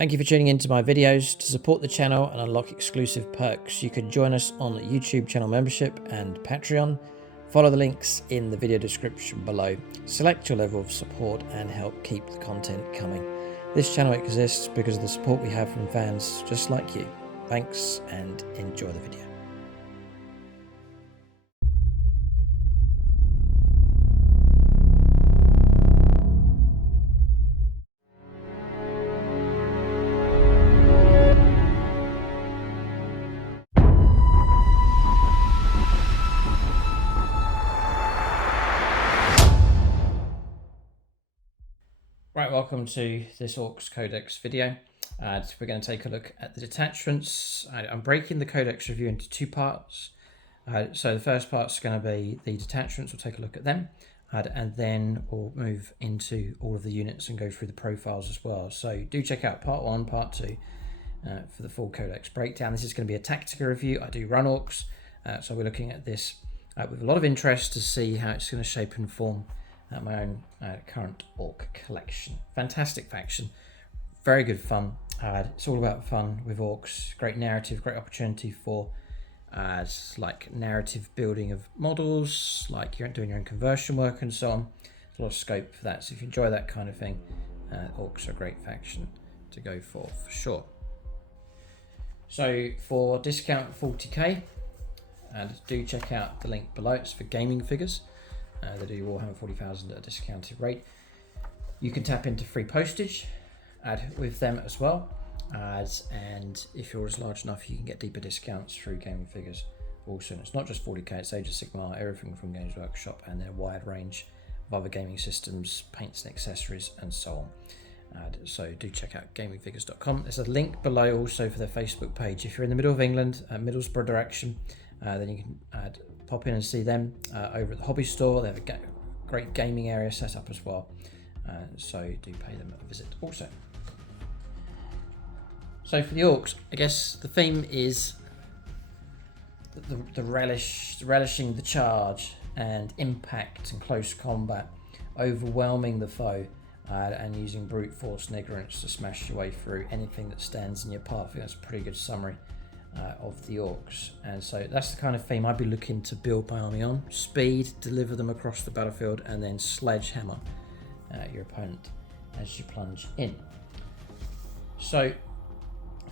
Thank you for tuning into my videos. To support the channel and unlock exclusive perks, you can join us on YouTube channel membership and Patreon. Follow the links in the video description below. Select your level of support and help keep the content coming. This channel exists because of the support we have from fans just like you. Thanks and enjoy the video. Right, welcome to this Orks Codex video. We're going to take a look at the detachments. I'm breaking the Codex review into two parts. So the first part's going to be the detachments. We'll take a look at them. And then we'll move into all of the units and go through the profiles as well. So do check out part 1, part 2 for the full Codex breakdown. This is going to be a tactical review. I do run Orks, so we're looking at this with a lot of interest to see how it's going to shape and form my own current Ork collection. Fantastic faction, very good fun. It's all about fun with Orks. Great narrative, great opportunity for like narrative building of models, like you're doing your own conversion work and so on. There's a lot of scope for that. So if you enjoy that kind of thing, Orks are a great faction to go for sure. So for discount 40k, do check out the link below. It's for gaming figures. They do Warhammer 40,000 at a discounted rate. You can tap into free postage with them as well. And if yours is large enough, you can get deeper discounts through gaming figures also. And it's not just 40k, it's Age of Sigmar, everything from Games Workshop, and their wide range of other gaming systems, paints and accessories, and so on. So do check out gamingfigures.com. There's a link below also for their Facebook page. If you're in the middle of England, Middlesbrough direction, then you can pop in and see them over at the hobby store. They have a great gaming area set up as well, so do pay them a visit also. So for the Orks, I guess the theme is the relishing the charge and impact and close combat, overwhelming the foe, and using brute force and ignorance to smash your way through anything that stands in your path. I think that's a pretty good summary of the Orks, and so that's the kind of theme I'd be looking to build my army on. Speed, deliver them across the battlefield, and then sledgehammer your opponent as you plunge in. So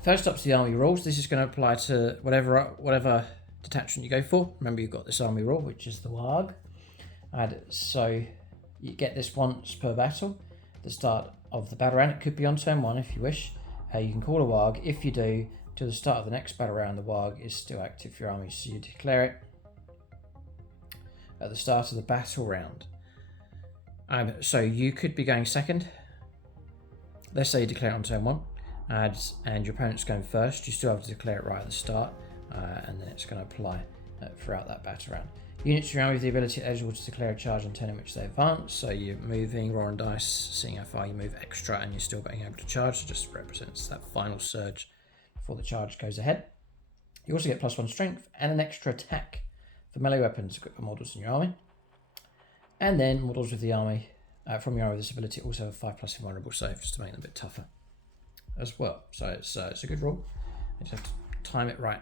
first up's the army rules. This is going to apply to whatever detachment you go for. Remember, you've got this army rule, which is the WAAAGH, and so you get this once per battle at the start of the battle round. It could be on turn 1 if you wish. You can call a WAAAGH. If you do, to the start of the next battle round, the WAAAGH is still active for your army, so you declare it at the start of the battle round. So you could be going second. Let's say you declare it on turn 1, and your opponent's going first. You still have to declare it right at the start, and then it's going to apply throughout that battle round. Units around with the ability eligible to declare a charge on turn in which they advance. So you're moving, rolling dice, seeing how far you move extra, and you're still being able to charge. So it just represents that final surge before the charge goes ahead. You also get +1 strength and an extra attack for melee weapons equipped with models in your army. And then models with the army from your army with this ability also have 5+ invulnerable save, just to make them a bit tougher as well. So it's a good rule. You just have to time it right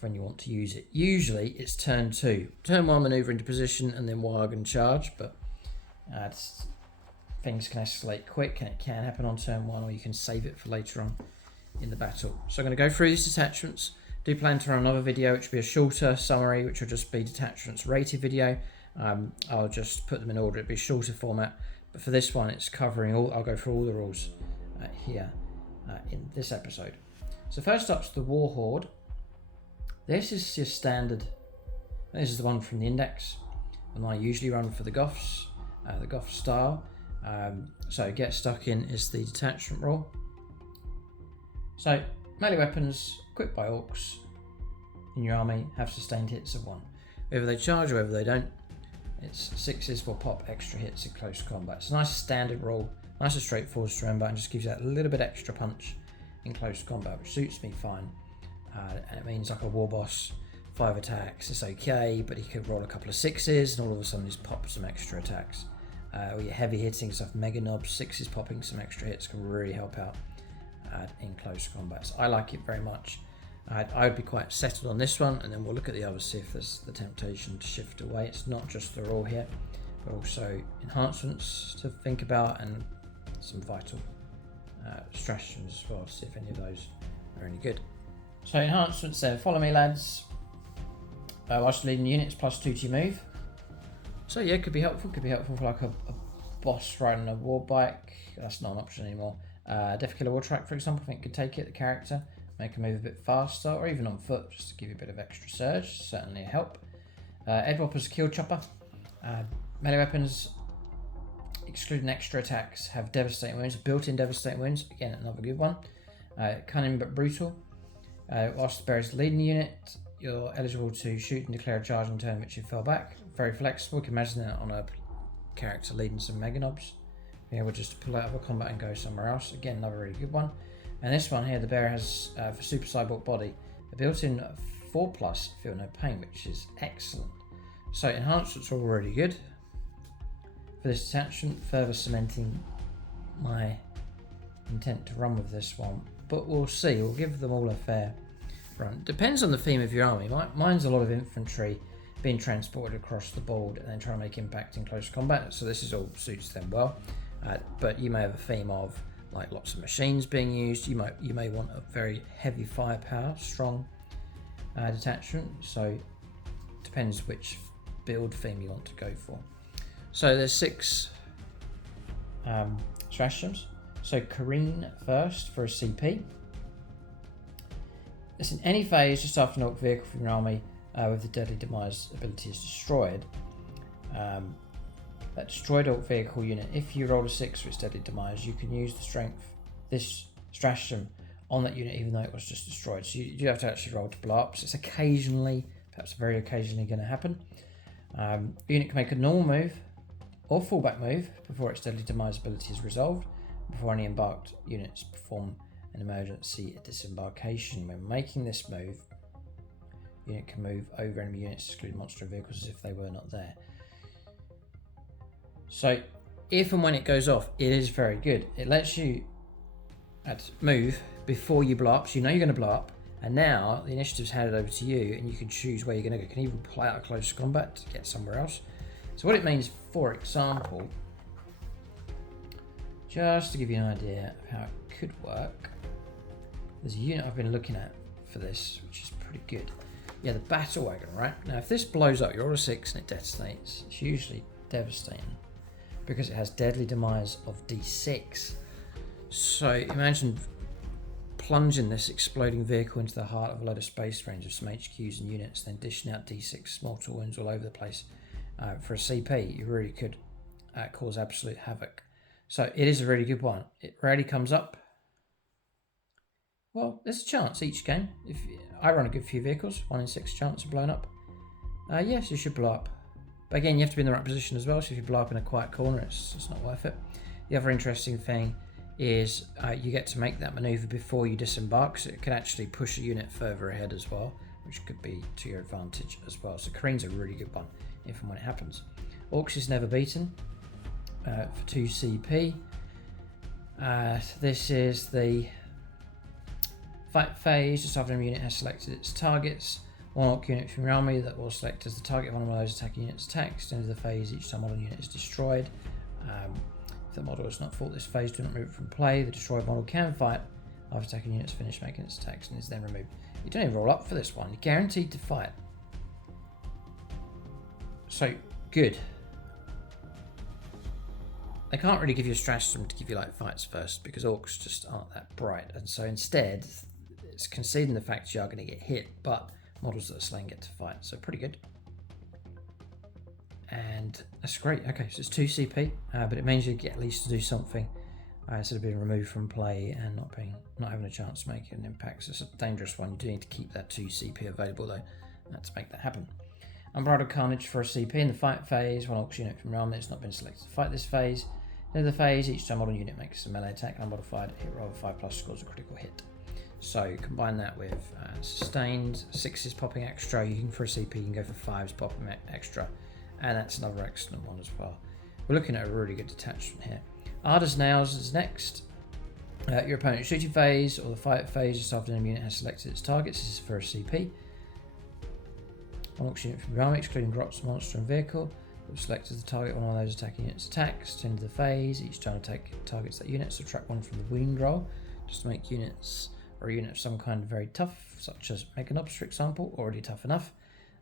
when you want to use it. Usually it's turn 2. Turn 1, maneuver into position, and then WAAAGH and charge, but things can escalate quick, and it can happen on turn 1, or you can save it for later on in the battle. So I'm going to go through these detachments. Do plan to run another video, which will be a shorter summary, which will just be detachments rated video. I'll just put them in order. It'll be a shorter format, but for this one, it's covering all. I'll go through all the rules here in this episode. So first up's the War Horde. This is your standard. This is the one from the index, and I usually run for the Goths, the Goth style. So get stuck in is the detachment rule. So melee weapons equipped by Orks in your army have sustained hits of 1. Whether they charge or whether they don't, it's 6s will pop extra hits in close combat. It's a nice standard rule, nice and straightforward to remember, and just gives you that little bit extra punch in close combat, which suits me fine. And it means like a war boss, 5 attacks, it's okay, but he could roll a couple of 6s and all of a sudden he's popped some extra attacks. Or your heavy hitting stuff, mega knobs, 6s popping some extra hits can really help out in close combat. So I like it very much. I would be quite settled on this one, and then we'll look at the others, see if there's the temptation to shift away. It's not just the roll here, but also enhancements to think about and some vital stratagems as well, see if any of those are any good. So enhancements there, follow me lads. Whilst leading units, +2 to your move. So yeah, could be helpful for like a boss riding a war bike. That's not an option anymore. Def Killer War Track, for example, I think could take it, the character. Make a move a bit faster, or even on foot, just to give you a bit of extra surge. Certainly a help. Edwopper's Kill Chopper. Melee weapons, excluding extra attacks, have devastating wounds, built-in devastating wounds. Again, another good one. Cunning but brutal. Whilst the bear is leading the unit, you're eligible to shoot and declare a charge on turn which you fell back. Very flexible. You can imagine that on a character leading some mega nobs. Being able just to pull out of a combat and go somewhere else. Again, another really good one. And this one here, the bear has, for Super Cyborg Body, a built-in 4+ Feel No Pain, which is excellent. So enhancements are all really good for this detachment, further cementing my intent to run with this one. But we'll see, we'll give them all a fair run. Depends on the theme of your army. Mine's a lot of infantry being transported across the board and then trying to make impact in close combat, so this is all suits them well. But you may have a theme of like lots of machines being used. You may want a very heavy firepower, strong detachment. So depends which build theme you want to go for. So there's 6 stratagems. So Kareen first for a CP. Listen, any phase just after an orc vehicle from your army with the Deadly Demise ability is destroyed. That destroyed orc vehicle unit, if you roll a 6 for its Deadly Demise, you can use the strength, this stratagem, on that unit even though it was just destroyed. So you do have to actually roll to blow up. So it's occasionally, perhaps very occasionally, going to happen. The unit can make a normal move or fallback move before its Deadly Demise ability is resolved, before any embarked units perform an emergency disembarkation. When making this move, the unit can move over enemy units, excluding monster vehicles, as if they were not there. So if and when it goes off, it is very good. It lets you move before you blow up, so you know you're going to blow up, and now the initiative's handed over to you and you can choose where you're going to go. You can even play out of close combat to get somewhere else. So what it means, for example, just to give you an idea of how it could work, there's a unit I've been looking at for this, which is pretty good. Yeah, the battle wagon, right? Now if this blows up, you roll a 6 and it detonates, it's usually devastating, because it has Deadly Demise of D6. So imagine plunging this exploding vehicle into the heart of a load of space range of some HQs and units, then dishing out D6 mortal wounds all over the place. For a CP, you really could cause absolute havoc. So it is a really good one. It rarely comes up. Well, there's a chance each game. If I run a good few vehicles, 1 in 6 chance of blowing up. Yes, you should blow up. But again, you have to be in the right position as well, so if you blow up in a quiet corner, it's not worth it. The other interesting thing is you get to make that maneuver before you disembark, so it can actually push a unit further ahead as well, which could be to your advantage as well. So Kareen's a really good one if and when it happens. Orks is never beaten for 2 CP. This is the fight phase. Just after a unit has selected its targets, 1 orc unit from your army that will select as the target of one of those attacking units attacks. At the end of the phase, each time model unit is destroyed. If the model has not fought this phase, do not remove it from play. The destroyed model can fight after attacking units finish making its attacks and is then removed. You don't even roll up for this one. You're guaranteed to fight. So, good. They can't really give you a stratagem to give you like fights first, because orcs just aren't that bright, and so instead it's conceding the fact you are going to get hit, but models that are slain get to fight, so pretty good. And that's great. Okay, so it's 2 CP, but it means you get at least to do something instead of being removed from play and not having a chance to make an impact. So it's a dangerous one. You do need to keep that 2 CP available though to make that happen. Unbridled Carnage for a CP in the fight phase. 1 orc unit from your army that's not been selected to fight this phase. In the phase, each time model unit makes a melee attack, unmodified hit roll of 5+ scores a critical hit. So combine that with sustained, 6s popping extra. You can, for a CP, you can go for 5s popping extra, and that's another excellent one as well. We're looking at a really good detachment here. Arda's Nails is next. Your opponent's shooting phase or the fight phase just after an enemy unit has selected its targets. This is for a CP. One Orks unit from your army, excluding drops, monster, and vehicle. Selected the target one of those attacking units attacks. To the end of the phase, each time attack targets that unit, subtract one from the wound roll, just to make units or a unit of some kind very tough, such as Meganobs, for example, already tough enough.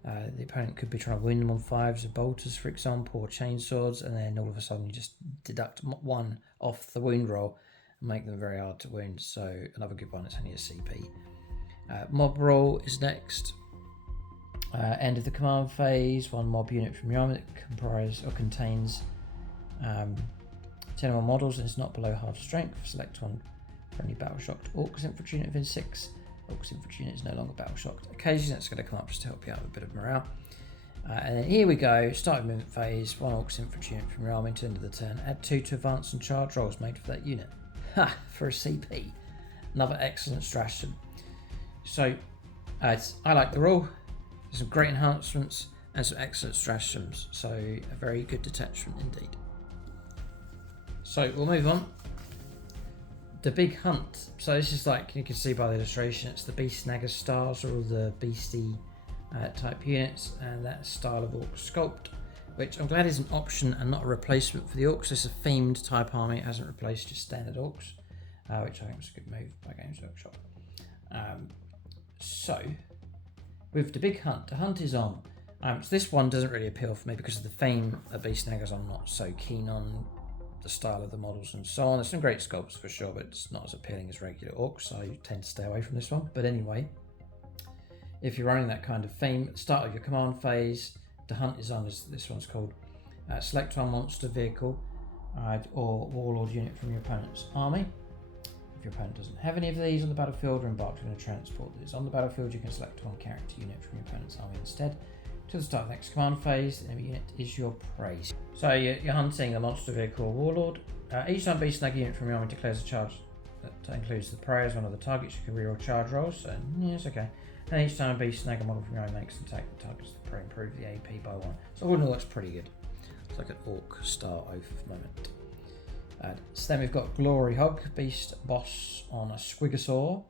The opponent could be trying to win them on 5s with bolters, for example, or chainswords, and then all of a sudden you just deduct one off the wound roll and make them very hard to wound. So another good one, it's only a CP. Mob roll is next. End of the command phase, one mob unit from your army that contains 10 or more models and is not below half strength. Select one friendly battle shocked Orks infantry unit within 6. Orks infantry unit is no longer battle shocked. Occasionally that's going to come up just to help you out with a bit of morale. And then here we go, start movement phase, one Orks infantry unit from your army to the end of the turn. Add 2 to advance and charge rolls made for that unit. Ha! For a CP. Another excellent stratagem. So I like the rule. Some great enhancements and some excellent stratagems, so a very good detachment indeed. So we'll move on. The Big Hunt. So this is like, you can see by the illustration, it's the Beast Snagger stars, or the beastie type units, and that style of Orks sculpt, which I'm glad is an option and not a replacement for the Orks. It's a themed type army, it hasn't replaced just standard Orks, which I think was a good move by Games Workshop. So with the Big Hunt, the hunt is on. So this one doesn't really appeal for me because of the theme of Beast Snaggers. I'm not so keen on the style of the models and so on. There's some great sculpts for sure, but it's not as appealing as regular Orks, so I tend to stay away from this one. But anyway, if you're running that kind of theme, at the start of your command phase, the hunt is on, as this one's called. Select one monster, vehicle, or warlord unit from your opponent's army. If your opponent doesn't have any of these on the battlefield or embarked on a transport that is on the battlefield, you can select one character unit from your opponent's army instead. To the start of the next command phase, the enemy unit is your prey. So you're hunting a monster, vehicle, or warlord. Each time Beast Snagger unit from your army declares a charge that includes the prey as one of the targets, you can reroll charge rolls, so yeah, it's okay. And each time a Beast Snagger model from your army makes an attack that targets the prey, improve the AP by 1. So all in all, that's pretty good. It's like an Ork star oath of moment. So then we've got Glory Hog, Beast Boss on a Squigosaur.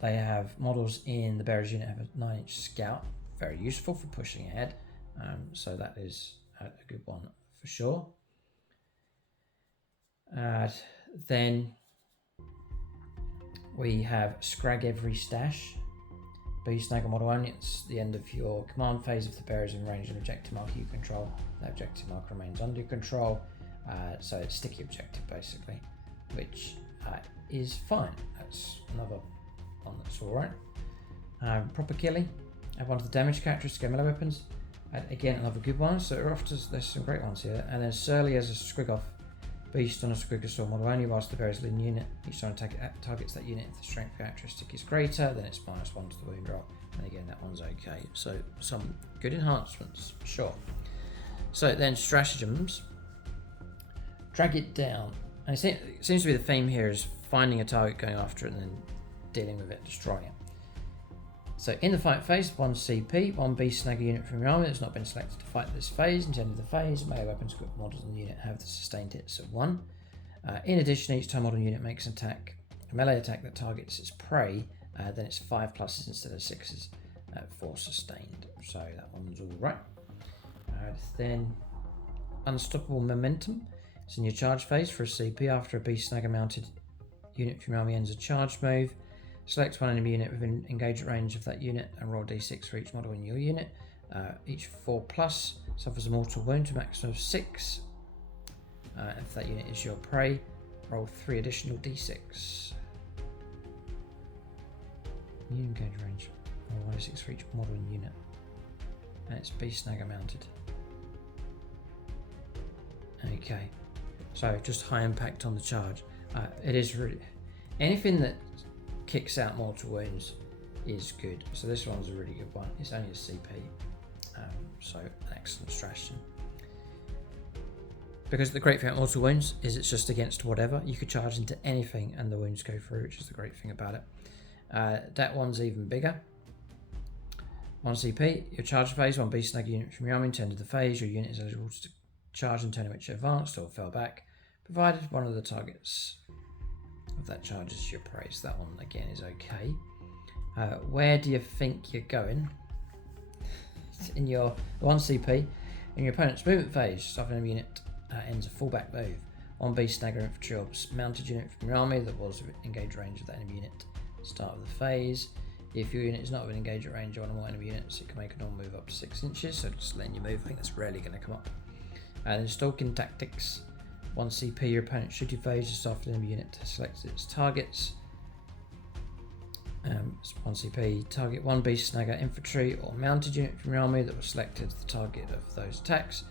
They have models in the bearers unit, have a 9-inch scout, very useful for pushing ahead. So that is a good one for sure. Then we have Scrag Every Stash, Beast Snagger model only. It's the end of your command phase. If the bearer is in range of an objective marker you control, that objective marker remains under your control. So it's sticky objective basically, which is fine. That's another one that's alright. Proper Killing, have one of the damage characteristics, melee weapons. Again, another good one. So there's some great ones here. And then Surly as a Squigoth, Beast on a Squigosaur model only whilst the bearer is in unit. Each time it targets that unit, if the strength characteristic is greater, then it's -1 to the wound roll. And again, that one's okay. So some good enhancements, sure. So then stratagems. Drag it down. And it seems to be the theme here is finding a target, going after it, and then dealing with it, destroying it. So in the fight phase, one CP, one Beast Snagger unit from your army that's not been selected to fight this phase. Until the end of the phase, melee weapons equipped models in the unit have the sustained hits of 1. In addition, each time model unit makes an attack, a melee attack that targets its prey, then it's 5 pluses instead of 6s for sustained. So that one's all right. Then Unstoppable Momentum. It's in your charge phase for a CP. After a Beast Snagger mounted unit from your army ends a charge move, select one enemy unit within engagement range of that unit and roll d6 for each model in your unit. Each 4+ suffers a mortal wound to a maximum of 6. If that unit is your prey, roll 3 additional d6. New engage range, roll 1d6 for each model in unit. And it's Beast Snagger mounted. Okay. So just high impact on the charge. It is really, anything that kicks out mortal wounds is good. So this one's a really good one. It's only a CP, so an excellent strategy. Because the great thing about mortal wounds is it's just against whatever. You could charge into anything and the wounds go through, which is the great thing about it. That one's even bigger. 1 CP, your charge phase, 1 Beast Snagger unit from your army. Until the end of the phase, your unit is eligible to charge and turn in which it advanced or fell back, provided one of the targets of that charge as your prey. So that one again is okay. Where do you think you're going? In your 1 CP, in your opponent's movement phase, start an enemy unit ends a fallback move. 1 beast snagger infantry or mounted unit from your army that was within engage range of that enemy unit. Start of the phase. If your unit is not within engage range of one or more enemy units, it can make a normal move up to 6 inches. So just letting you move. I think that's rarely going to come up. And then stalking tactics. 1 CP, your opponent's shooting phase, just after an enemy unit selects its targets. 1 CP, target 1 beast snagger infantry or mounted unit from your army that was selected as the target of those attacks.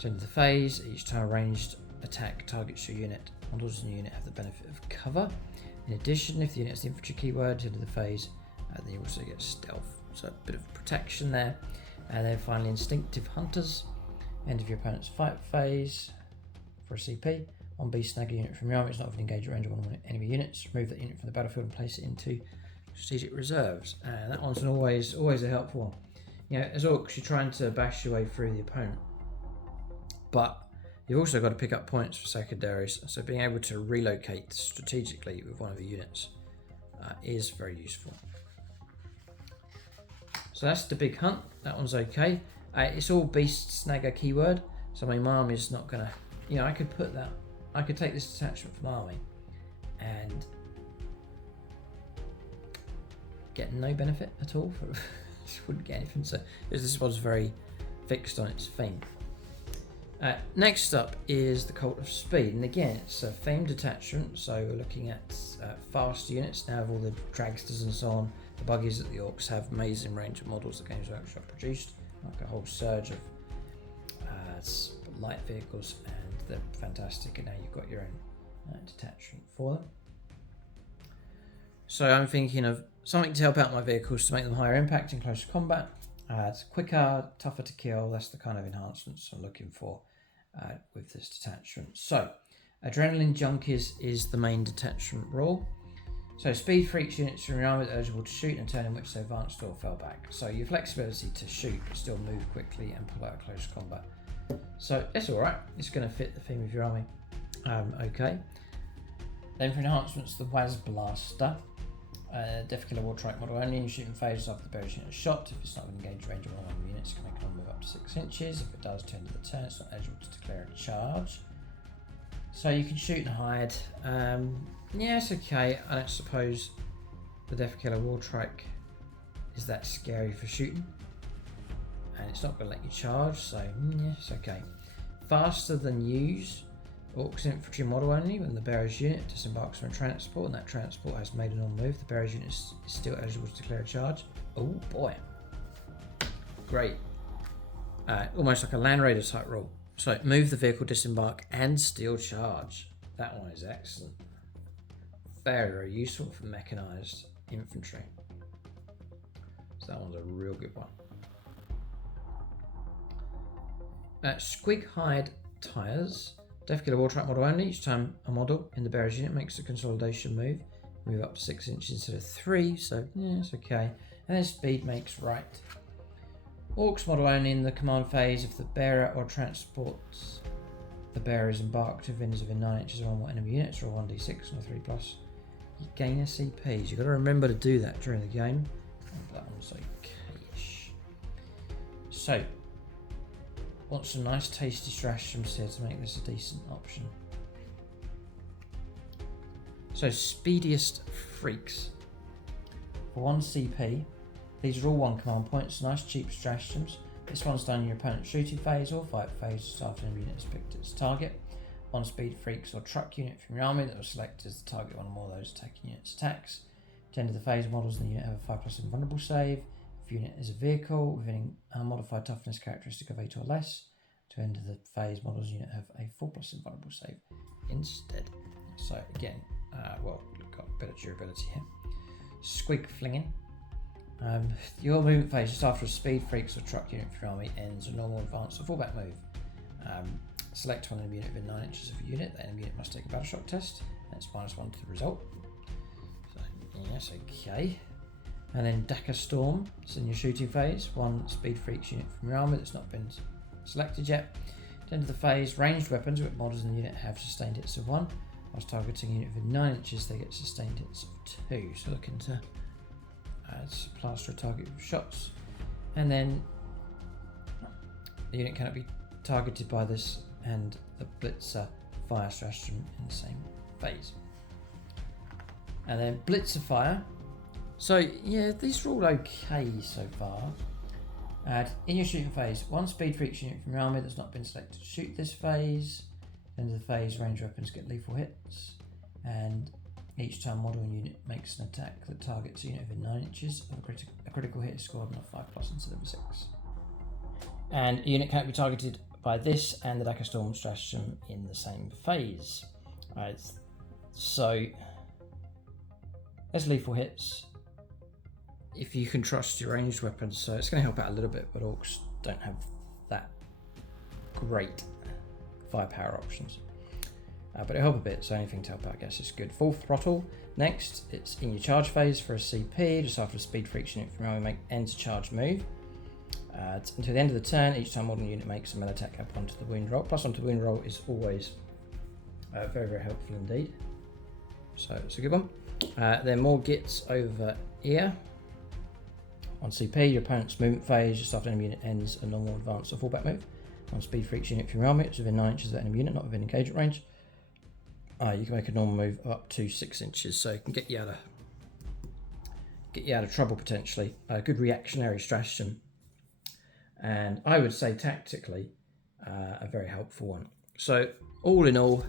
To end the phase, each time a ranged attack targets your unit, models in your unit have the benefit of cover. In addition, if the unit has the infantry keyword, to end the phase, then you also get stealth, so a bit of protection there. And then finally, instinctive hunters. End of your opponent's fight phase for a CP. 1 beast snagger unit from your army is not within engage range of one or more enemy units. Remove that unit from the battlefield and place it into strategic reserves, and that one's always a helpful one. You know, as orcs, you're trying to bash your way through the opponent, but you've also got to pick up points for secondaries. So being able to relocate strategically with one of your units is very useful. So that's the big hunt. That one's okay. It's all beast snagger keyword. So my army is not gonna. You know, I could put that. I could take this detachment from army and get no benefit at all. Just wouldn't get anything. So this one's very fixed on its theme. Next up is the Cult of Speed, and again it's a themed detachment. So we're looking at fast units now with all the dragsters and so on. The buggies that the orcs have, amazing range of models that Games Workshop produced, like a whole surge of light vehicles, and they're fantastic. And now you've got your own detachment for them. So I'm thinking of something to help out my vehicles to make them higher impact in close combat. It's quicker, tougher to kill. That's the kind of enhancements I'm looking for with this detachment. So Adrenaline Junkies is the main detachment rule. So speed freaks units from your army that are eligible to shoot and turn in which they advanced or fell back. So your flexibility to shoot but still move quickly and pull out of close combat. So it's alright. It's going to fit the theme of your army. Okay. Then for enhancements, the WAAAGH Blaster. Death Killer War Trike model only in shooting phases after the bearer's unit is shot. If it's not within engaged range of one of the units, it can make a move up to 6 inches. If it does, to end of the turn, it's not eligible to declare a charge. So you can shoot and hide. Yeah, it's okay. I don't suppose the Death Killer War Trike is that scary for shooting. And it's not going to let you charge, so yeah, it's okay. Faster than use. Orcs infantry model only when the bearer's unit disembarks from a transport and that transport has made a normal move. The bearer's unit is still eligible to declare a charge. Oh boy. Great. Almost like a Land Raider type rule. So move the vehicle, disembark and still charge. That one is excellent. Very, very useful for mechanised infantry. So that one's a real good one. Squig Hide Tyres. Death Killer War Trike model only. Each time a model in the bearer's unit makes a consolidation move up to 6 inches instead of 3, so yeah, it's okay. And then speed makes right. Orcs model only in the command phase. If the bearer or transports the bearer is embarked within 9 inches of one or more enemy units, roll 1d6 or 3+. You gain a CPs. You've got to remember to do that during the game. And that one's okay-ish. So, want some nice tasty stratagems here to make this a decent option. So Speediest Freaks. For 1 CP, these are all 1 command points, nice cheap stratagems. This one's done in your opponent's shooting phase or fight phase just after an unit has picked its target. 1 Speed Freaks or truck unit from your army that was selected as the target one or more of those attacking units' attacks. To end of the phase, models in the unit have a 5+ invulnerable save. If the unit is a vehicle with a modified toughness characteristic of 8 or less, to end of the phase, models unit have a 4+ invulnerable save instead. So again, well, we've got a bit of durability here. Squig Flinging. Your movement phase just after a Speed Freaks or truck unit from your army ends a normal advance or fallback move. Select one enemy unit within 9 inches of a unit. That enemy unit must take a battle shock test. That's -1 to the result. So yes, okay. And then Daka Storm. It's in your shooting phase. 1 Speed Freaks unit from your army that's not been selected yet. At the end of the phase, ranged weapons with models in the unit have sustained hits of 1. Whilst targeting a unit within 9 inches, they get sustained hits of 2. So looking to plaster a target with shots. And then the unit cannot be targeted by this, and the Blitzer fire stratagem in the same phase. And then Blitzer fire. So yeah, these are all okay so far. In your shooting phase, 1 speed for each unit from your army that's not been selected to shoot this phase. End of the phase, range weapons get lethal hits, and each time model and unit makes an attack that targets a unit within 9 inches of a critical hit is scored on a 5+ instead of a 6. And a unit can't be targeted by this and the Dagger Storm stratagem in the same phase. Right, so there's lethal hits if you can trust your ranged weapons, so it's going to help out a little bit, but Orks don't have that great firepower options. But it'll help a bit, so anything to help out, I guess, is good. Full throttle. Next, it's in your charge phase for a CP, just after a speed for each unit from how we make end to charge move. Until the end of the turn, each time modern unit makes a melee attack up onto the wound roll. Plus onto the wound roll is always very, very helpful indeed. So it's a good one. Then more gits over here. On CP, your opponent's movement phase, just after enemy unit ends a normal advance or fallback move. On speed for each unit from your army, it's within 9 inches of the enemy unit, not within engagement range. You can make a normal move up to 6 inches, so it can get you out of trouble potentially. A good reactionary stratagem, and I would say tactically a very helpful one. So all in all,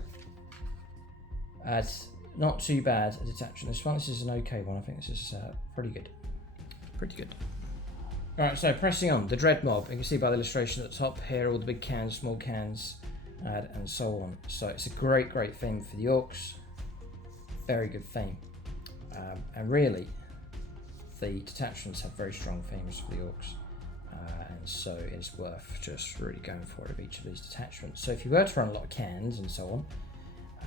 it's not too bad a detachment. This is an okay one. I think this is pretty good. Pretty good. Alright, so pressing on, the Dread Mob. You can see by the illustration at the top here, all the big cans, small cans, and so on. So it's a great, great theme for the Orks. Very good theme. And really, the detachments have very strong themes for the Orks. And so it's worth just really going for it of each of these detachments. So if you were to run a lot of cans and so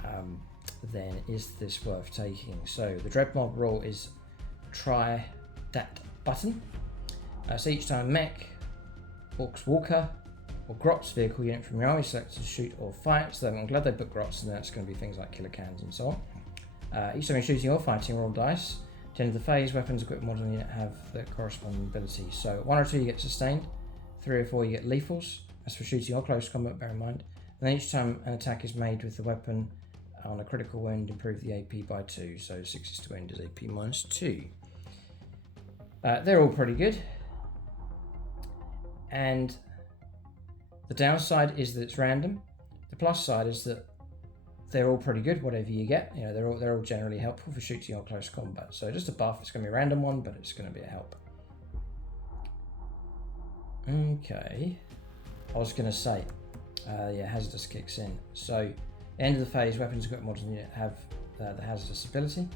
on, then is this worth taking? So the Dread Mob rule is try that button. So each time mech, Orks Walker, or Grot's vehicle unit from your army selected to shoot or fight. So I'm glad they put Grots, and that's going to be things like killer cans and so on. Each time you're shooting or fighting, roll dice. At the end of the phase, weapons equipped model unit have the corresponding ability. So 1 or 2 you get sustained, 3 or 4 you get lethals. As for shooting or close combat, bear in mind. And then each time an attack is made with the weapon on a critical wound, improve the AP by 2. So 6 to wound is AP minus 2. They're all pretty good. And the downside is that it's random. The plus side is that they're all pretty good, whatever you get. You know, they're all generally helpful for shooting or close combat. So just a buff, it's going to be a random one, but it's going to be a help. Okay. I was going to say, yeah, hazardous kicks in. So, end of the phase, weapons equipped model unit have the hazardous ability.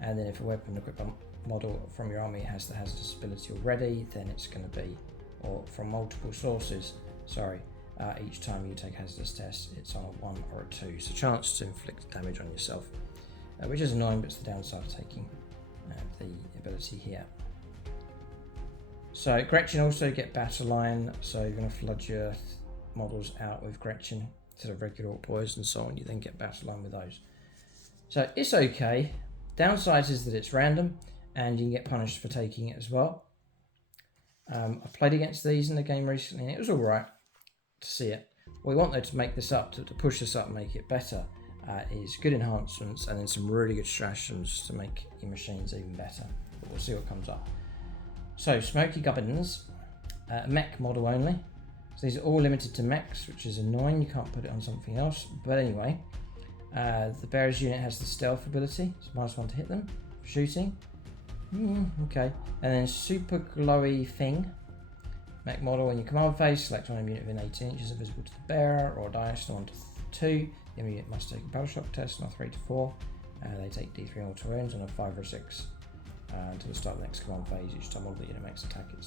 And then if a weapon equipped model from your army has the hazardous ability already, then it's going to be, or from multiple sources, sorry, each time you take hazardous tests, it's on a 1 or a 2. So chance to inflict damage on yourself, which is annoying, but it's the downside of taking the ability here. So Gretchen also get battle line, so you're going to flood your models out with Gretchen instead of regular Ork boys and so on. You then get battle line with those. So it's okay. Downside is that it's random, and you can get punished for taking it as well. I've played against these in the game recently, and it was alright to see it. What we want though to make this up, to push this up and make it better, is good enhancements and then some really good stratagems to make your machines even better. But we'll see what comes up. So, Smoky Gubbins, mech model only. So these are all limited to mechs, which is annoying. You can't put it on something else. But anyway, the Bearers unit has the stealth ability, so -1 to hit them for shooting. Okay. And then Super Glowy Thing. Mech model in your command phase, select one unit within 18 inches visible to the bearer, or dice 1 to 2. The unit must take a battle shock test on a 3 to 4. They take D3 mortal wounds on a 5 or 6 until the start of the next command phase. Each time model unit makes an attack, it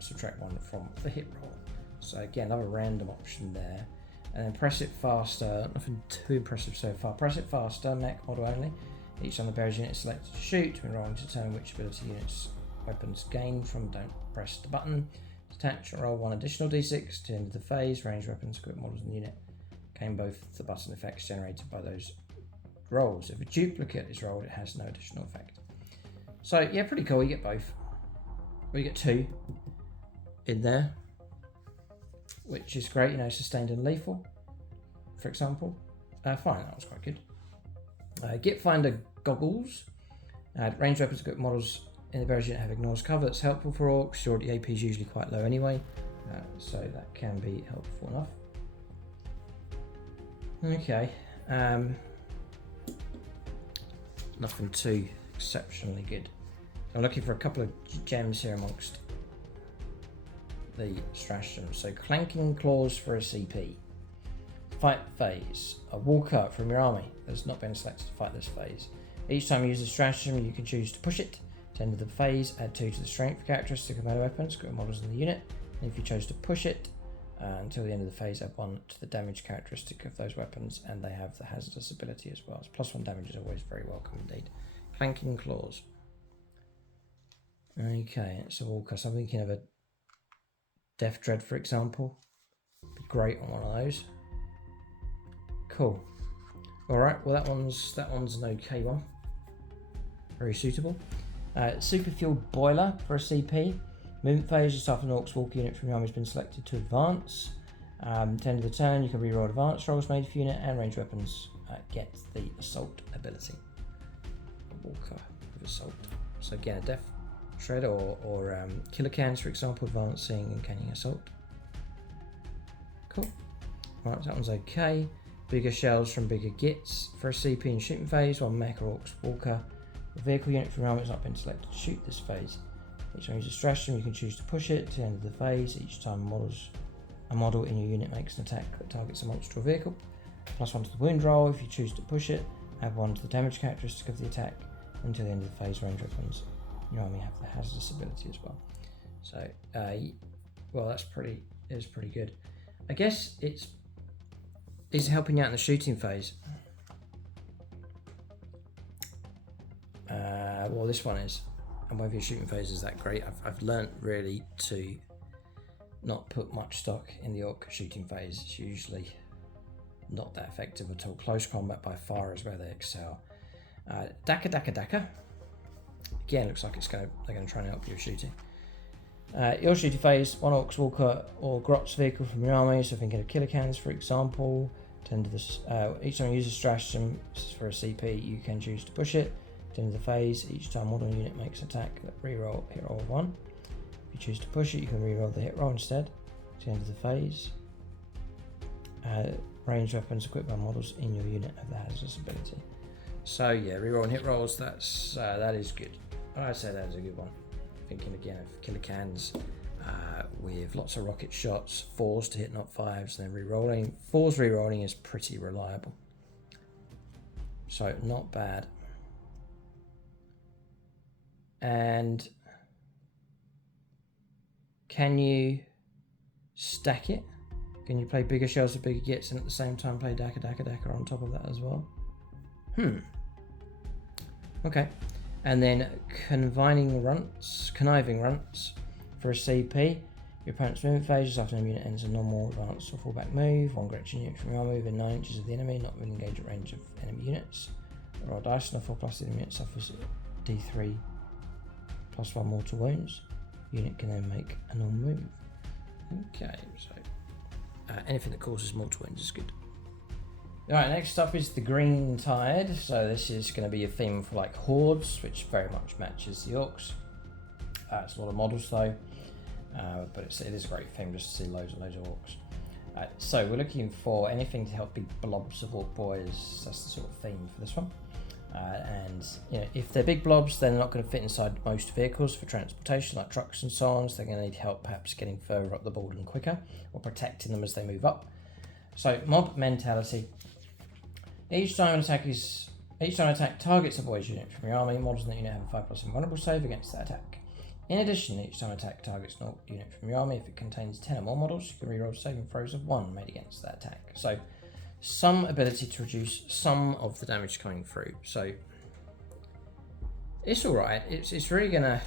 subtract 1 from the hit roll. So again, another random option there. And then Press It Faster, nothing too impressive so far. Press It Faster, mech model only. Each time the bearer's unit is selected to shoot, when rolling to determine which ability units weapons gain from don't press the button. Detach and roll 1 additional d6 to the end of the phase. Range weapons equipped models in the unit gain both the button effects generated by those rolls. If a duplicate is rolled, it has no additional effect. So yeah, pretty cool. You get both. We get 2 in there, which is great. You know, sustained and lethal, for example. Fine, that was quite good. Git Finder goggles. Ranged weapons equipped models in the version have ignores cover. That's helpful for orcs. Your AP is usually quite low anyway, so that can be helpful enough. Okay, nothing too exceptionally good. I'm looking for a couple of gems here amongst the stratagems. So clanking claws for a CP. Fight phase. A walker from your army has not been selected to fight this phase. Each time you use a stratagem, you can choose to push it. To end of the phase, add 2 to the strength characteristic of melee weapons, equip models in the unit. And if you chose to push it until the end of the phase, add 1 to the damage characteristic of those weapons, and they have the hazardous ability as well. So +1 damage is always very welcome indeed. Clanking claws. Okay, it's a walker. So I'm thinking of a Death Dread, for example. Be great on one of those. Cool. All right. Well, that one's an okay one. Very suitable. Super Fuel Boiler for a CP. Movement phase, just after an Orcs walk unit from your army has been selected to advance. To end of the turn, you can reroll advance rolls made for unit, and ranged weapons get the assault ability. A walker with assault. So again, a Death Shred or killer cans, for example, advancing and canning assault. Cool. Right, that one's okay. Bigger shells from bigger gits for a CP in shooting phase, while mech or orcs walker. The vehicle unit from your army has not been selected to shoot this phase. Each time you use a stratagem, you can choose to push it to the end of the phase. Each time a model in your unit makes an attack that targets a monster or vehicle. +1 to the wound roll. If you choose to push it, add 1 to the damage characteristic of the attack. Until the end of the phase, range weapons in your army have the hazardous ability as well. So, well, is pretty good. I guess it's helping out in the shooting phase. Well, this one is, and whether your shooting phase is that great, I've learnt really to not put much stock in the orc shooting phase. It's usually not that effective at all. Close combat by far is where they excel. Daka. Again, looks like they're going to try and help you with shooting. Your shooting phase, 1 Orcs walker or Grot's vehicle from your army. So thinking of killer cans, for example. Each time you use a stratagem for a CP, you can choose to push it. At the end of the phase, each time model unit makes an attack, reroll hit roll 1. If you choose to push it, you can reroll the hit roll instead. At the end of the phase, ranged weapons equipped by models in your unit have the hazardous ability. So yeah, reroll and hit rolls. That is good. I'd say that is a good one. Thinking again of killer cans with lots of rocket shots, 4s to hit, not 5s, and then rerolling. 4s rerolling is pretty reliable. So not bad. And can you stack it? Can you play bigger shells with bigger gits and at the same time play Daka on top of that as well? Okay. And then conniving runts for a CP. Your opponent's movement phase just after an unit ends a normal advance or fallback move. 1 Gretchen unit from your army within 9 inches of the enemy, not within engage at range of enemy units. Roll dice and a 4+ the enemy unit suffers D3 +1 mortal wounds. Unit can then make a normal move. Okay, so anything that causes mortal wounds is good. Alright, next up is the Green Tide. So this is going to be a theme for like hordes, which very much matches the orcs. It's a lot of models though, but it is a great theme just to see loads of orcs. So we're looking for anything to help big blobs of orc boys. That's the sort of theme for this one. And you know, if they're big blobs, they're not going to fit inside most vehicles for transportation, like trucks and so on. So they're going to need help, perhaps getting further up the board and quicker, or protecting them as they move up. So mob mentality. Each time an attack targets a boyz unit from your army, models in the unit have a 5+ invulnerable save against that attack. In addition, each time an attack targets an orc unit from your army, if it contains 10 or more models, you can reroll saving throws of 1 made against that attack. So some ability to reduce some of the damage coming through. So it's alright. It's really gonna,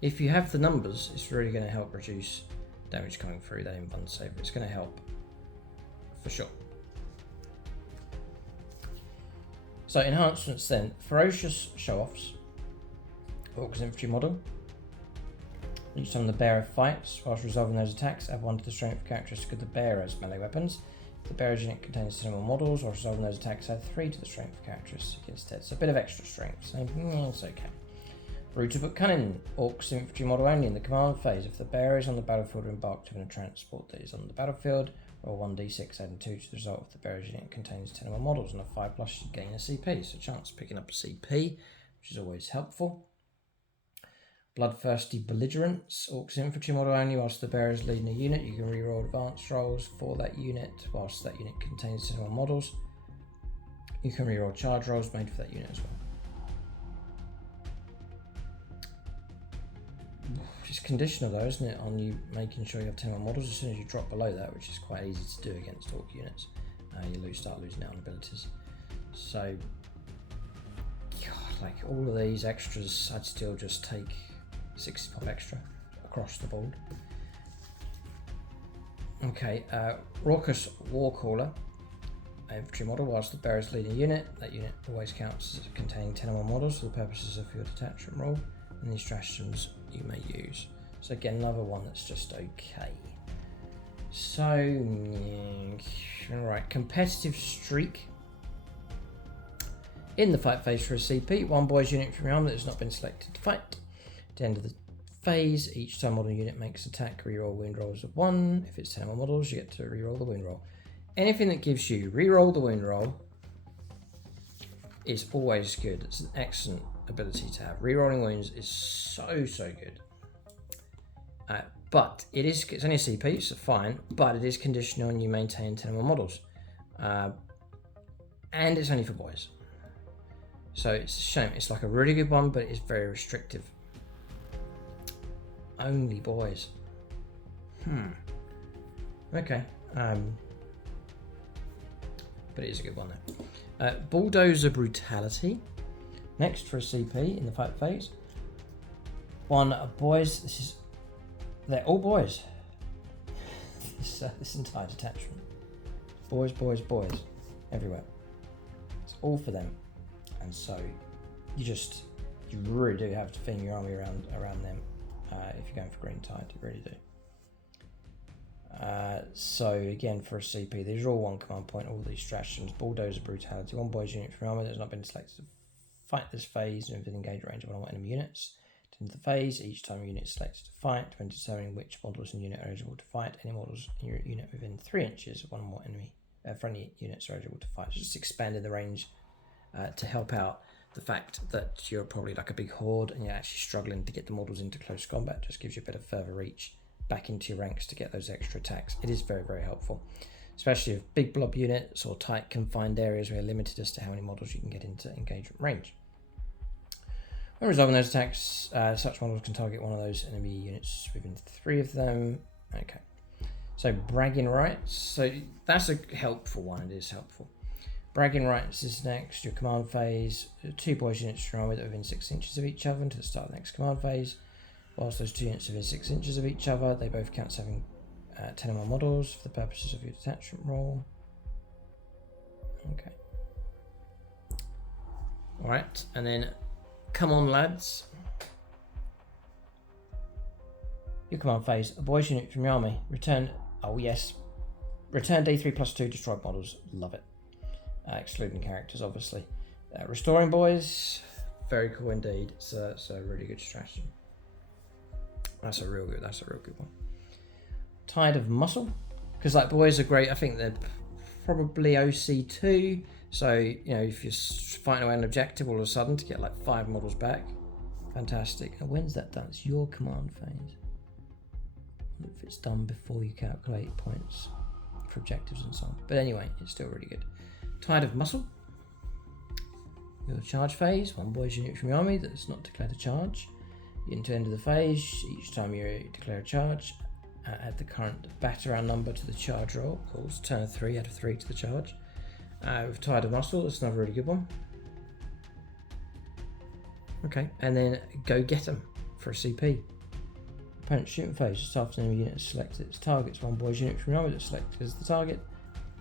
if you have the numbers, it's really gonna help reduce damage coming through that invuln save. It's gonna help for sure. So enhancements then. Ferocious show-offs. Orks infantry model. Each time the bearer fights, whilst resolving those attacks, add 1 to the strength characteristic of the bearer's melee weapons. If the bearer's unit contains 10 or more models, whilst resolving those attacks, add 3 to the strength characteristic instead. So a bit of extra strength, so it's okay. Brutal but cunning. Orks infantry model only in the command phase. If the bearer is on the battlefield or embarked on a transport that is on the battlefield, roll 1d6, adding 2 to the result if the bearer's unit contains 10 or more models, and a 5+, you gain a CP. So chance of picking up a CP, which is always helpful. Bloodthirsty Belligerents. Orks infantry model only. Whilst the bearer is leading a unit, you can reroll advanced rolls for that unit. Whilst that unit contains 10 or more models, you can reroll charge rolls made for that unit as well. It's conditional though, isn't it, on you making sure you have 10 more models. As soon as you drop below that, which is quite easy to do against Ork units, you start losing out on abilities. So, God, like all of these extras, I'd still just take 60 pop extra across the board. Okay, Raucous Warcaller. Infantry model. Whilst the bearer is leading a unit, that unit always counts as containing 10 or more models for the purposes of your detachment roll, and these stratagems you may use. So again, another one that's just okay. So, alright, competitive streak. In the fight phase for a CP, 1 boyz unit from your army that has not been selected to fight. At the end of the phase, each time model unit makes attack, reroll wound rolls of 1. If it's 10 more models, you get to reroll the wound roll. Anything that gives you reroll the wound roll is always good. It's an excellent ability to have. Rerolling wounds is so good. But it's only a CP, so fine, but it is conditional on you maintain 10 more models. And it's only for boys. So it's a shame. It's like a really good one, but it's very restrictive. Only boys. Okay. But it is a good one though. Bulldozer Brutality. Next for a CP in the fight phase. 1 boys. They're all boys. This entire detachment. Boys everywhere. It's all for them. And so you really do have to theme your army around them if you're going for Green Tide. You really do. So again, for a CP, these are all 1 command point. All these stratagems. Bulldozer Brutality. 1 boyz unit from army that has not been selected to fight this phase and within engage range of 1 enemy units. At the end of the phase, each time a unit is selected to fight, when determining which models in the unit are eligible to fight, any models in your unit within 3 inches of 1 or more enemy friendly units are eligible to fight. Just expanding the range to help out the fact that you're probably like a big horde and you're actually struggling to get the models into close combat. Just gives you a bit of further reach back into your ranks to get those extra attacks. It is very helpful, especially with big blob units or tight confined areas where you're limited as to how many models you can get into engagement range. When resolving those attacks, such models can target one of those enemy units within 3 of them. Okay, so bragging rights. So that's a helpful one. It is helpful. Bragging rights is next. Your command phase. 2 boyz units from your army that are within 6 inches of each other until the start of the next command phase. Whilst those 2 units are within 6 inches of each other, they both count as having 10 or more models for the purposes of your detachment roll. Okay. Alright, and then come on, lads. Your command phase. A boyz unit from your army. Return. Oh, yes. Return D3+2 destroyed models. Love it. Excluding characters, obviously. Restoring boys. Very cool indeed. It's a really good strategy. That's a real good one. Tide of Muscle. Because like boys are great. I think they're probably OC2. So, you know, if you're fighting away an objective all of a sudden to get like 5 models back, fantastic. And when's that done? It's your command phase. If it's done before you calculate points for objectives and so on. But anyway, it's still really good. Tide of Muscle. Your charge phase. 1 boyz unit from your army that's not declared a charge. Into end of the phase, each time you declare a charge, add the current battering number to the charge roll. Of course, turn 3 out of 3 to the charge. With Tide of Muscle, that's another really good one. Okay, and then Go Get 'em for a CP. Opponent shooting phase. Just after an enemy unit is selected its targets, 1 boyz unit from your army that's selected as the target.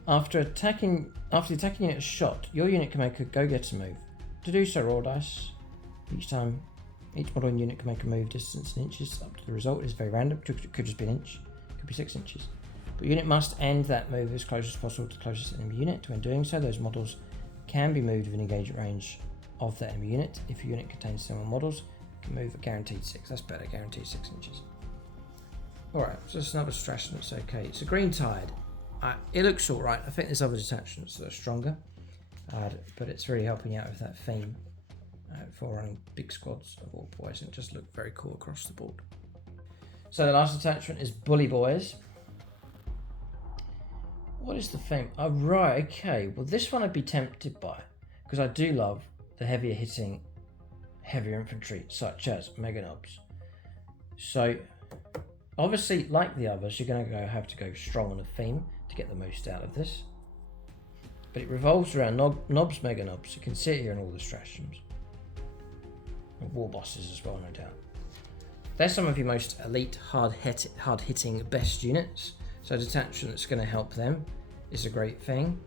After the attacking unit is shot, your unit can make a go-getter move. To do so, roll dice. Each time, each model and unit can make a move distance in inches up to the result. It is very random. Could just be an inch. Could be 6 inches. But your unit must end that move as close as possible to the closest enemy unit. When doing so, those models can be moved within engagement range of the enemy unit. If your unit contains similar models, you can move a guaranteed 6. That's better, guaranteed 6 inches. Alright, so that's another stratagem that's okay. It's a green tide. It looks alright. I think there's other detachments that are stronger. But it's really helping out with that theme for running big squads of all boys, and it just look very cool across the board. So the last attachment is bully boys. What is the theme? Oh, right, okay. Well, this one I'd be tempted by, because I do love the heavier hitting, heavier infantry, such as Mega Nobs. So, obviously, like the others, you're going to have to go strong on a theme to get the most out of this. But it revolves around Nobs, Mega Nobs. You can see it here in all the stratagems. And war bosses as well, no doubt. They're some of your most elite, hard-hitting, best units. So a detachment that's going to help them is a great thing.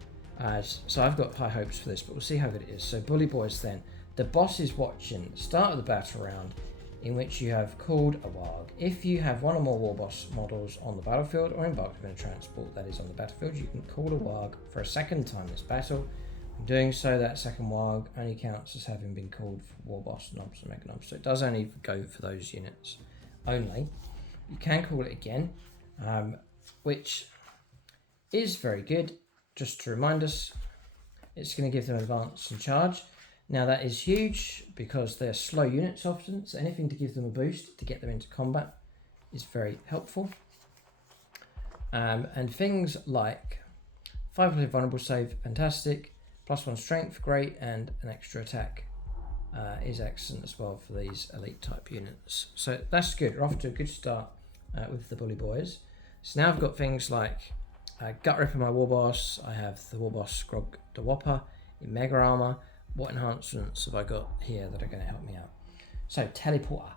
So I've got high hopes for this, but we'll see how good it is. So bully boys then. The boss is watching the start of the battle round, in which you have called a WAAAGH. If you have one or more war boss models on the battlefield or embarked in a transport that is on the battlefield, you can call a WAAAGH for a second time this battle. In doing so, that second WAAAGH only counts as having been called for war boss Nobs and Mega Nobs. So it does only go for those units only. You can call it again, which is very good. Just to remind us, it's going to give them advance and charge. Now that is huge because they're slow units often, so anything to give them a boost to get them into combat is very helpful. And things like 5 vulnerable save, fantastic, +1 strength, great, and an extra attack is excellent as well for these elite type units. So that's good. We're off to a good start with the bully boys. So now I've got things like Gut Ripper, my war boss. I have the war boss Grog the Whopper in mega armor. What enhancements have I got here that are going to help me out? So Teleporter,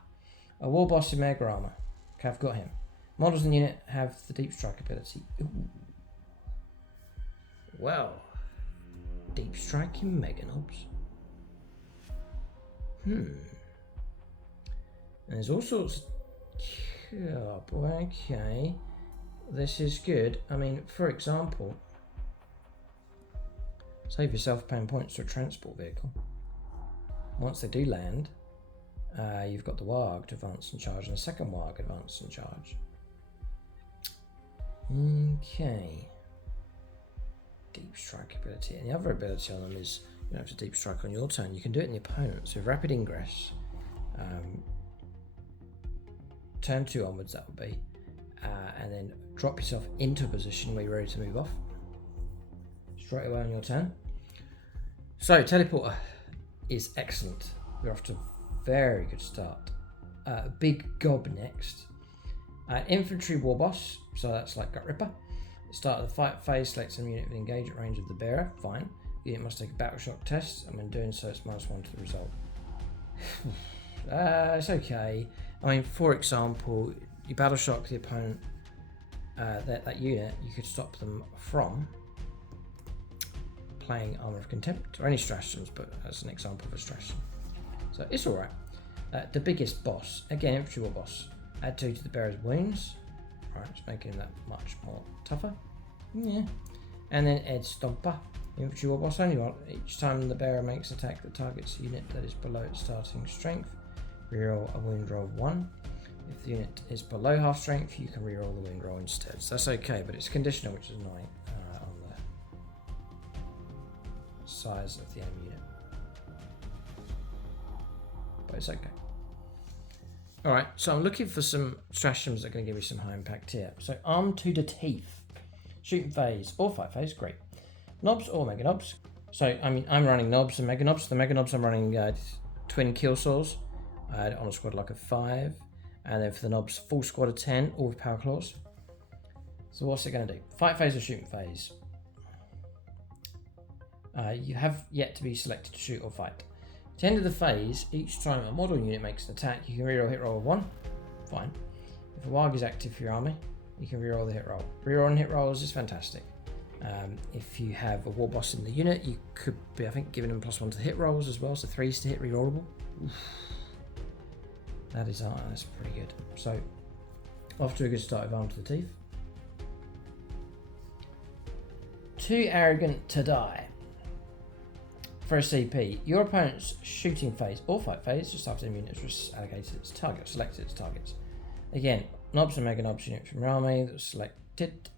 a war boss in mega armor. Okay, I've got him. Models in the unit have the deep strike ability. Ooh. Well, deep strike in mega nobs. And there's all sorts. Oh boy, okay. This is good. I mean, for example, save yourself paying points to a transport vehicle. Once they do land, you've got the WAAAGH to advance and charge, and the second WAAAGH advance and charge. Okay. Deep strike ability. And the other ability on them is you don't have to deep strike on your turn. You can do it in the opponent. So rapid ingress. Turn 2 onwards, that would be. And then drop yourself into a position where you're ready to move off. Straight away on your turn. So Teleporter is excellent. We're off to a very good start. Big Gob next. Infantry war boss, so that's like Gut Ripper. At the start of the fight phase, select some unit with engagement range of the bearer. Fine. The unit must take a battle shock test, and when doing so, it's -1 to the result. It's okay. I mean, for example, you battle shock the opponent, that unit, you could stop them from playing Armor of Contempt or any stratagems, but as an example of a stratagem. So it's alright. The biggest boss, again, infantry war boss. Add 2 to the bearer's wounds. Alright, it's making him that much more tougher. Yeah. And then Ed Stomper. Infantry war boss only one. Each time the bearer makes an attack that targets a unit that is below its starting strength, reroll a wound roll of 1. If the unit is below half strength, you can reroll the wound roll instead. So that's okay, but it's conditional, which is annoying on the size of the enemy unit. But it's okay. Alright, so I'm looking for some stratagems that are going to give me some high impact here. So armed to the teeth. Shooting phase or fight phase, great. Nobs or Mega Nobs. So I mean, I'm running Nobs and Mega Nobs. The Mega Nobs I'm running twin kill saws on a squad like of 5. And then for the Nobs, full squad of 10, all with power claws. So what's it going to do? Fight phase or shooting phase? You have yet to be selected to shoot or fight. At the end of the phase, each time a model unit makes an attack, you can reroll hit roll of 1. Fine. If a WAAAGH is active for your army, you can reroll the hit roll. Rerolling hit rolls is fantastic. If you have a war boss in the unit, you could be, I think, giving them +1 to hit rolls as well, so 3s to hit rerollable. Oof. That's pretty good. So, off to a good start with Arm to the Teeth. Too arrogant to die. For a CP, your opponent's shooting phase or fight phase, just after the unit was allocated its target, selected its targets. Again, knobs and mega knobs unit from your army that was selected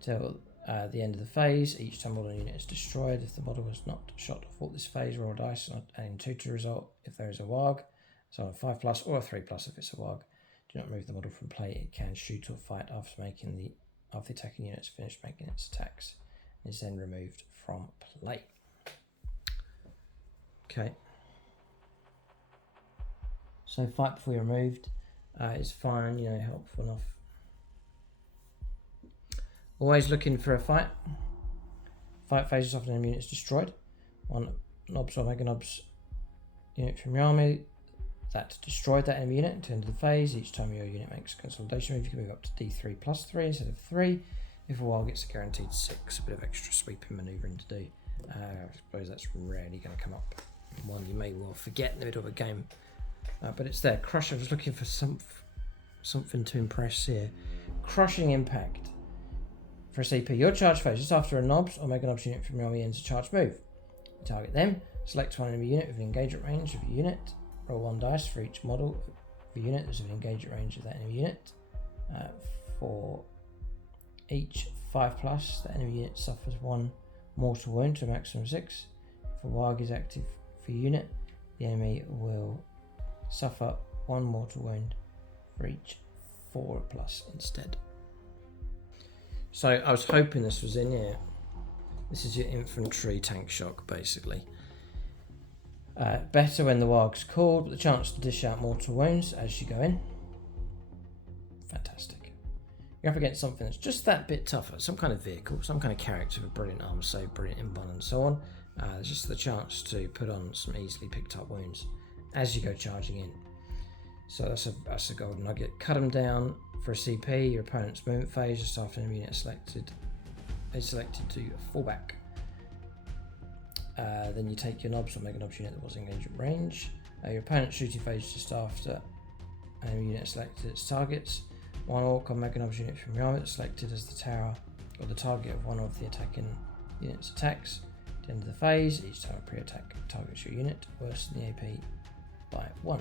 till the end of the phase. Each time model unit is destroyed. If the model was not shot or fought this phase, roll a dice, not adding 2 to the result if there is a WAAAGH. So a 5+ or a 3+ if it's a WAAAGH. Do not remove the model from play. It can shoot or fight after the attacking unit's finished making its attacks. It is then removed from play. Okay. So fight before you're removed is fine, you know, helpful enough. Always looking for a fight. Fight phases often an unit is destroyed. One knobs or mega knobs unit from your army that destroyed that enemy unit until the end of the phase. Each time your unit makes a consolidation move, you can move up to D3+3 instead of 3. If a WAAAGH gets a guaranteed 6, a bit of extra sweeping manoeuvring to do. I suppose that's rarely going to come up. One you may well forget in the middle of a game, but it's there. Crush. I was looking for something to impress here. Crushing impact for a CP. Your charge phase just after a knobs or mega knobs unit from your army ends a charge move. You target them. Select one enemy unit within engagement range of your unit. Roll 1 dice for each model of a unit that's within engagement range of that enemy unit. For each 5+, the enemy unit suffers 1 mortal wound to a maximum of 6. If a WAAAGH is active for your unit, the enemy will suffer 1 mortal wound for each 4+ instead. So I was hoping this was in here. This is your infantry tank shock, basically. Better when the WAAAGH's called, with the chance to dish out mortal wounds as you go in. Fantastic. You're up against something that's just that bit tougher, some kind of vehicle, some kind of character with brilliant armor save, brilliant inbond and so on. There's just the chance to put on some easily picked up wounds as you go charging in. So that's a golden nugget. Cut them down for a CP. Your opponent's movement phase just after an unit is selected to fall back. Then you take your knobs or mega knobs unit that was engaged at range. Your opponent's shooting phase just after an unit selected its targets. 1 orc or mega knobs unit from your army that's selected as the tower or the target of one of the attacking unit's attacks. At the end of the phase, each time a pre-attack targets your unit, worsen the AP by 1.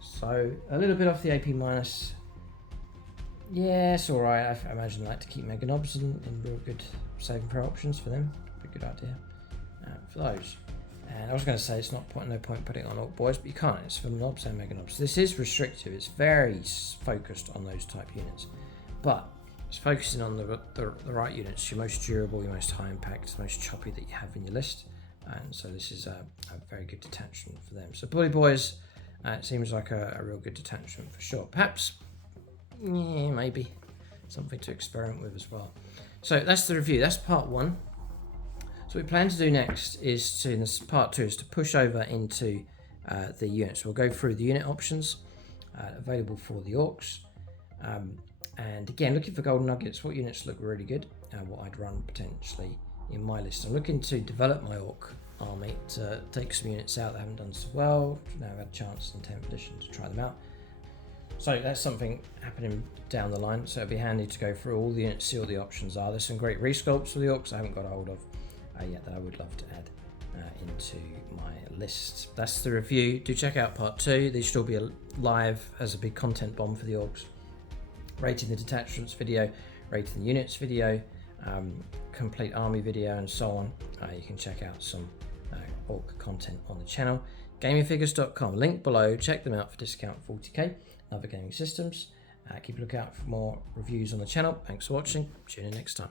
So a little bit off the AP minus. Yeah, it's alright. I imagine I like to keep mega knobs in real good saving pro options for them. Be a good idea for those. And I was going to say it's no point putting it on Ork boyz, but you can't. It's for knobs and mega knobs. This is restrictive. It's very focused on those type units, but it's focusing on the right units, your most durable, your most high impact, the most choppy that you have in your list. And so this is a very good detachment for them. So bully boyz, it seems like a real good detachment for sure. Perhaps, yeah, maybe something to experiment with as well. So that's the review. That's part 1. So what we plan to do next is in this part 2 is to push over into the units. We'll go through the unit options available for the orcs. And again, looking for golden nuggets, what units look really good, what I'd run potentially in my list. I'm looking to develop my orc army to take some units out that haven't done so well. Now I've had a chance in 10th edition to try them out. So that's something happening down the line. So it'd be handy to go through all the units, see what the options are. There's some great resculpts for the orcs I haven't got a hold of yet that I would love to add into my list. That's the review. Do check out part 2. These should all be live as a big content bomb for the orcs. Rating the detachments video, rating the units video, complete army video and so on. You can check out some orc content on the channel. Gamingfigures.com, link below. Check them out for discount 40k and other gaming systems. Keep a lookout for more reviews on the channel. Thanks for watching. Tune in next time.